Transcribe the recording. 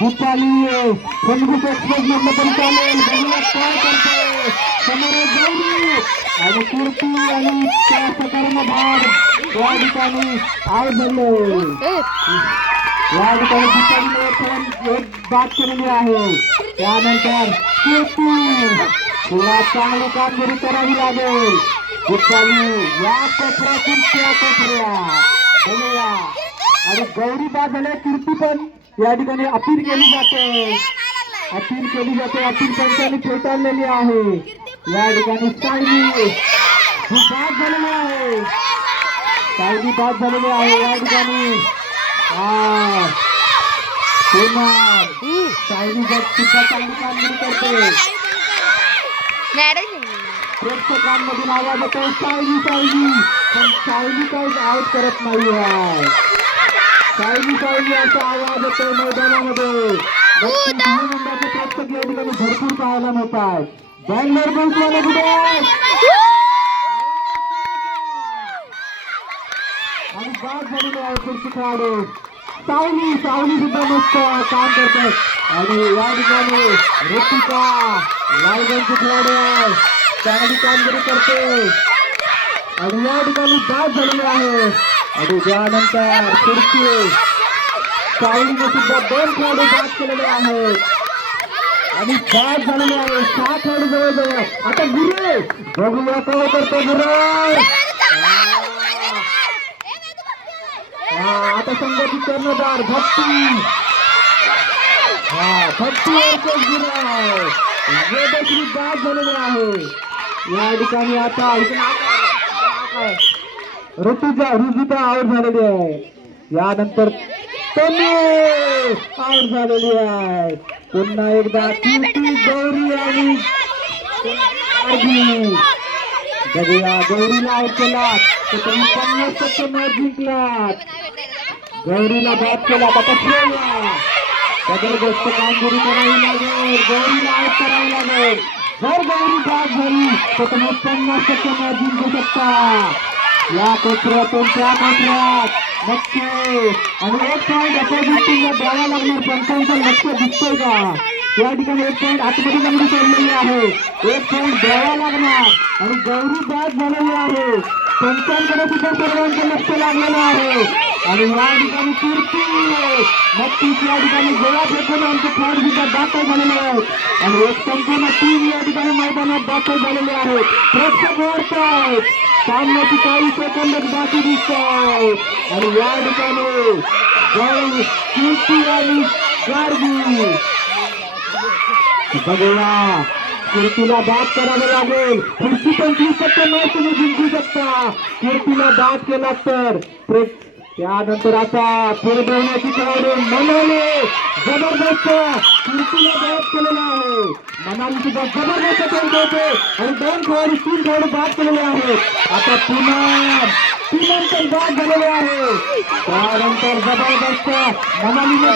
भूपाली संगीत एक्सप्रेस मधलं पण चालेल. बघूया काय करते समोर गौरी आणि कीर्ती आणि त्या प्रकारानं भाग या ठिकाणी आउट झाले. या ठिकाणी भूपालीने एक बाद केलेली आहे. त्यानंतर कीर्ती तुला चांगली कामगिरी करावी लागेल. भूपाली या कोपऱ्यातून त्या कोपऱ्यात बघूया आणि गौरी बाद झाल्या. कीर्ती पण या ठिकाणी अपील केली जाते. अपील पंचांनी फेटाळलेली आहे. या ठिकाणी सायली बाद झालेली आहे. सायली बाद झालेली आहे या ठिकाणी. पुन्हा सायली सुद्धा चांगली कामगिरी करते. प्रेक्षकांमधून आवाज येतो सायली सायली, पण सायली काही आउट करत नाही आहे. सायली सायली असा आवाज येतो मैदानामध्ये. मंडळाचे प्रेक्षक या ठिकाणी भरपूर पाहायला मिळतात. बँगलोर बुल्सवाले कुठे आणि बाद झालेले आहे पुढचे खेळाडू. सावली सुद्धा मस्त काम करतात. आणि या ठिकाणी ऋतिका लालगंजचे खेळाडू आहे, चांगली कामगिरी करते आणि या ठिकाणी बाद झालेले आहे. आणि त्यानंतर पुढचे सावलीने सुद्धा 2 खेळाडू बाद केलेले आहेत आणि बाद झालेले आहे. 6 खेळाडू जवळजवळ. आता गुरु बघूया काय करतो गुरु. आता संघाची कर्णधार भक्ती देखील बाद झालेले आहे. या ठिकाणी आता ऋजुता आउट झालेली आहे. यानंतर आउट झालेली आहे. पुन्हा एकदा कीर्ती गौरी आणि बघूया गौरीला आउट केला तर तुम्ही 50% मॅच जिंकलात. गौरीला बाद केला. आता खेळूया जबरदस्त कामगिरी करावी लागेल. गौरीला आउट करावी लागेल. जर गौरी बाद झाली तर तुम्ही 50% मॅच जिंकू शकता. या कोपऱ्यातून त्या कोपऱ्यात नक्की आणि 1 पॉईंट अपोजिट टीमला द्यावा लागणार. पंचांचं लक्ष दिसतंय का? या ठिकाणी 1 पॉईंट आतमध्ये जमिनी सोडलेली आहे. 1 पॉईंट द्यावा लागणार आणि गौरी बाद झालेली आहे. पंचांकडे सुद्धा सर्वांचं लक्ष लागलेलं आहे. आणि या ठिकाणी कीर्ती नक्कीच या ठिकाणी गोळा फेकून आमचे खेळाडू सुद्धा दाखल झालेले आहेत आणि एक संपूर्ण टीम या ठिकाणी मैदानात दाखल झालेले आहेत. प्रेक्षक वाढतायत. सामन्याची काही सेकंदच बाकी दिसत आहेत आणि या ठिकाणी कीर्ती आणि गार्गी बघूया. कीर्तीला बाद करावं लागेल. पुढची 25% मॅच तुम्ही जिंकू शकता. कीर्तीला बाद केला तर. त्यानंतर आता पुढे धावण्याची खेळाडू मनाली जबरदस्त कीर्तीला बाद केलेला आहे. मनाली सुद्धा जबरदस्त खेळत होते आणि 2 खेळाडू 3 खेळाडू बाद केलेले आहेत. आता पुन्हा बाद झालेले आहे. त्यानंतर जबरदस्त मनालीने